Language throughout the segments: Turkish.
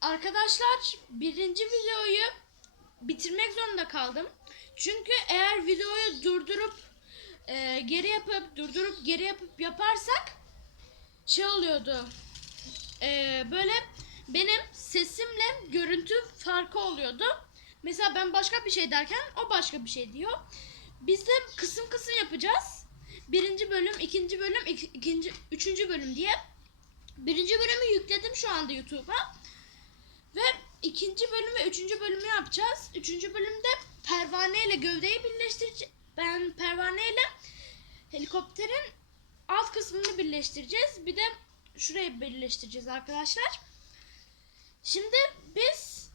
Arkadaşlar birinci videoyu bitirmek zorunda kaldım. Çünkü eğer videoyu durdurup e, geri yapıp durdurup geri yapıp yaparsak şey oluyordu. E, böyle benim sesimle görüntü farkı oluyordu. Mesela ben başka bir şey derken o başka bir şey diyor. Biz de kısım kısım yapacağız. Birinci bölüm, ikinci bölüm, ik- ikinci, üçüncü bölüm diye. Birinci bölümü yükledim şu anda YouTube'a. Ve ikinci bölüm ve üçüncü bölümü yapacağız. Üçüncü bölümde pervane ile gövdeyi birleştireceğiz. Ben pervane ile helikopterin alt kısmını birleştireceğiz. Bir de şurayı birleştireceğiz arkadaşlar. Şimdi biz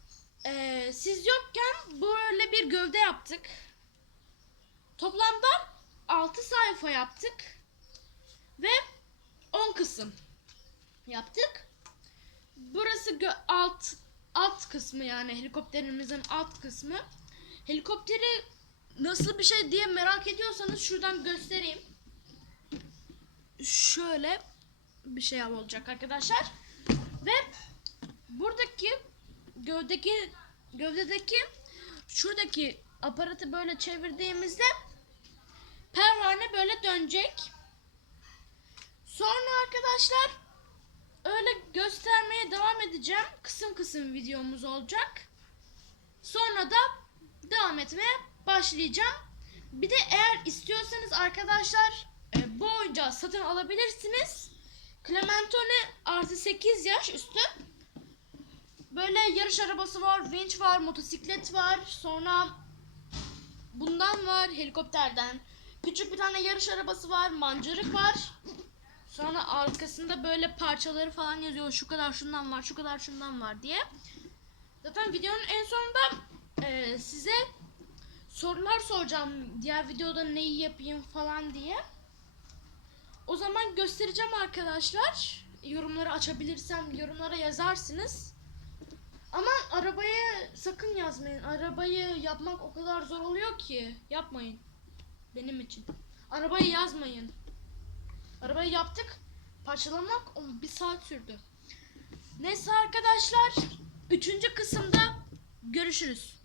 eee, siz yokken böyle bir gövde yaptık. Toplamda 6 sayfa yaptık. Ve 10 kısım yaptık. Burası alt alt kısmı yani helikopterimizin alt kısmı. Helikopteri nasıl bir şey diye merak ediyorsanız şuradan göstereyim. Şöyle bir şey olacak arkadaşlar. Ve buradaki gövdeki gövdedeki şuradaki aparatı böyle çevirdiğimizde pervane böyle dönecek. Sonra arkadaşlar öyle göstermeye devam edeceğim. Kısım kısım videomuz olacak. Sonra da devam etmeye başlayacağım. Bir de eğer istiyorsanız arkadaşlar e, bu oyuncağı satın alabilirsiniz. Clementone artı 8 yaş üstü. Böyle yarış arabası var, vinç var, motosiklet var. Sonra bundan var, helikopterden. Küçük bir tane yarış arabası var, mancırık var. Sonra arkasında böyle parçaları falan yazıyor. Şu kadar şundan var, şu kadar şundan var diye. Zaten videonun en sonunda e, size sorular soracağım. Diğer videoda neyi yapayım falan diye. O zaman göstereceğim arkadaşlar. Yorumları açabilirsem yorumlara yazarsınız. Ama arabayı sakın yazmayın. Arabayı yapmak o kadar zor oluyor ki. Yapmayın. Benim için. Arabayı yazmayın. Arabayı yaptık. Parçalamak bir saat sürdü. Neyse arkadaşlar. Üçüncü kısımda görüşürüz.